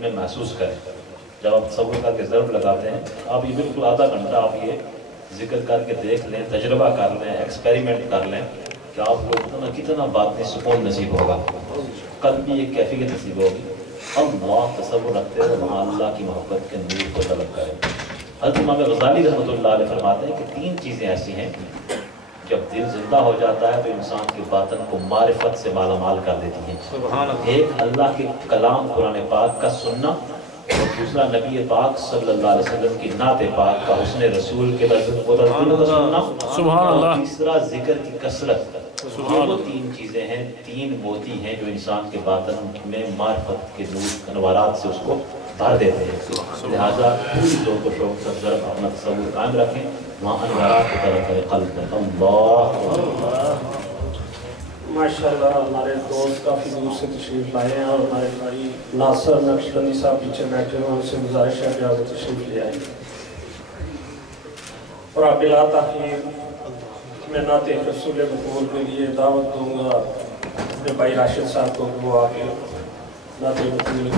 में महसूस करें। जब आप तसव्वुर करके ज़रब लगाते हैं, आप ये बिल्कुल आधा घंटा आप ये जिक्र करके देख लें, तजर्बा कर लें, एक्सपेरिमेंट कर लें कि आपको कितना बातनी सुकून नसीब होगा, कल भी एक कैफियत नसीब होगी। अल्लाह तसव्वुर रखते हैं, वहाँ अल्लाह की मोहब्बत के नूर को तलब करें। हज़रत इमाम गज़ाली रहमतुल्लाह अलैह फरमाते हैं कि 3 चीज़ें ऐसी हैं, जब दिल जिंदा हो जाता है तो इंसान के बातन को मारिफत से मालामाल कर देती हैं। एक अल्लाह के कलाम कुरान पाक का सुनना, और दूसरा नबी पाक सल्लल्लाहु अलैहि वसल्लम की नात पाक का हुस्न रसूल के तज़किरों का सुनना, और तीसरा जिक्र की कसरत। ये वो 3 चीज़ें हैं, 3 मोती हैं जो इंसान के बातन में मारिफत के नूर अनवारात से उसको भर देते हैं। लिहाजा पूरी जोर को शौक से ज़रा अपना तसव्वुर कायम रखें, वहाँ अनवारात की तरफ है क़ल्ब में। अल्लाह माशाअल्लाह, हमारे दोस्त काफ़ी दूर से तशरीफ़ लाए हैं और हमारे भाई नासर नक्शबंदी साहब पीछे बैठे हुए, उनसे गुजारिश है कि आप तशरीफ़ ले आए। और आप बिला ताख़ीर मैं नाते रसूल मक़बूल के लिए दावत दूँगा अपने भाई राशिद साहब को, वो आके नाते रसूल